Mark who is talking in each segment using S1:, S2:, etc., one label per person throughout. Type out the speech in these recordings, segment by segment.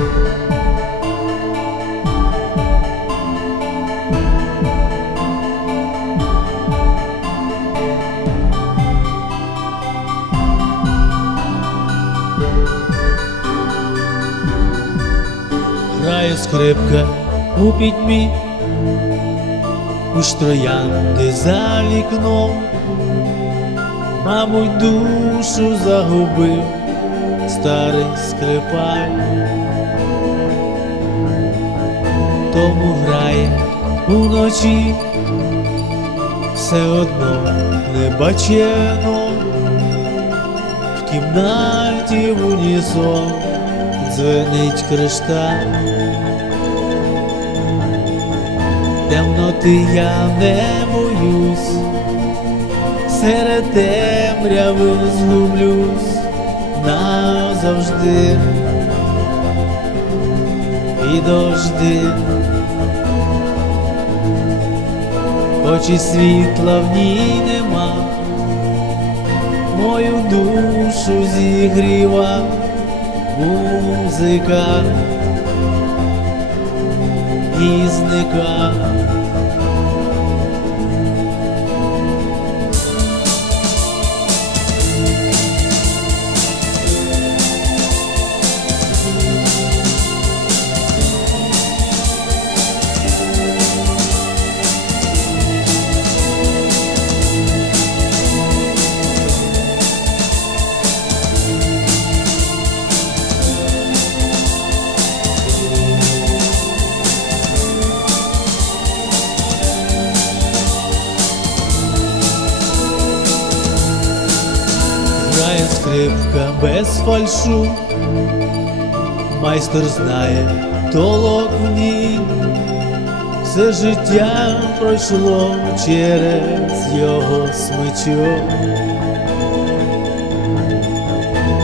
S1: Грає скрипка у пітьмі, у штроянди за вікном, мабуть, душу загубив старий скрипаль тому грає уночі, все одно не бачено, в кімнаті в унісон дзвенить кришталь. Темноти я не боюсь, серед темряви згублюсь назавжди. І дожди, очі світла в ній нема, мою душу зігріва музика і зника. Грає без фальшу, майстер знає толок в ній, все життя пройшло через його смичок.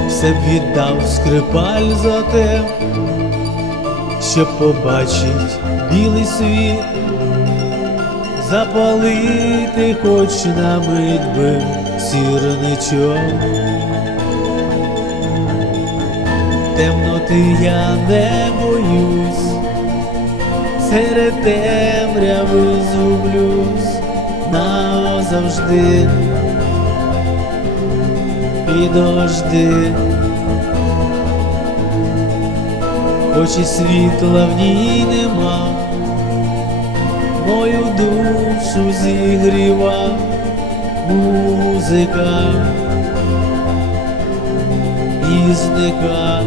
S1: Все б віддав скрипаль за те, щоб побачить білий світ, запалити хоч на мить би сірничок. Темноти я не боюсь, серед темряви згублюсь назавжди і дожди. Хоч світла в ній нема, мою душу зігріва музика і зника.